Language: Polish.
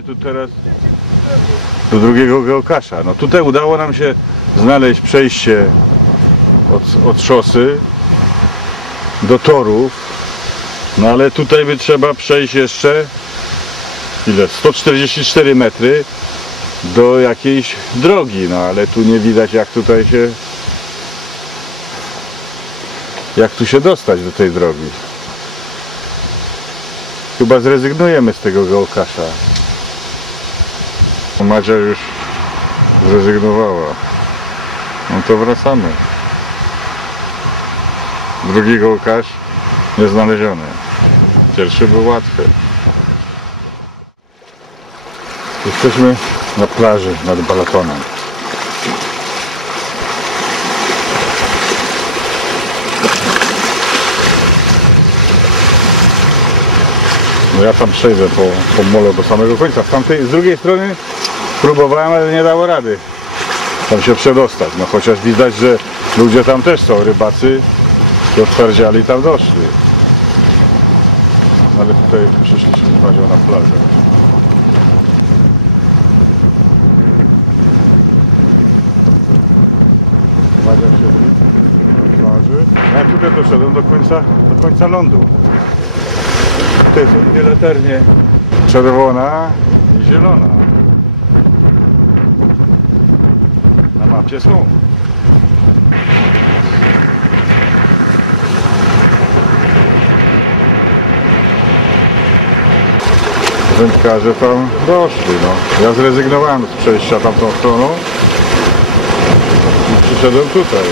tu teraz do drugiego geokasza. No tutaj udało nam się znaleźć przejście od, od szosy do torów. No ale tutaj by trzeba przejść jeszcze ile? 144 metry do jakiejś drogi. No ale tu nie widać jak tutaj się jak tu się dostać do tej drogi. Chyba zrezygnujemy z tego geokasza. Madzia już zrezygnowała. No to wracamy. Drugi geokasz nieznaleziony. Pierwszy był łatwy. Jesteśmy na plaży nad Balatonem. No ja tam przejdę po, po molo do samego końca. Z, tamtej, z drugiej strony próbowałem, ale nie dało rady tam się przedostać. No chociaż widać, że ludzie tam też są, rybacy otwardziali tam doszli. No ale tutaj przyszliśmy Mazią na plażę. Madzia siedzi na plaży. No Ja tutaj doszedłem do końca, do końca lądu. Tutaj są dwie latarnie. Czerwona i zielona. Na mapie są. Wędkarze tam doszli, no. Ja zrezygnowałem z przejścia tamtą stroną i przyszedłem tutaj.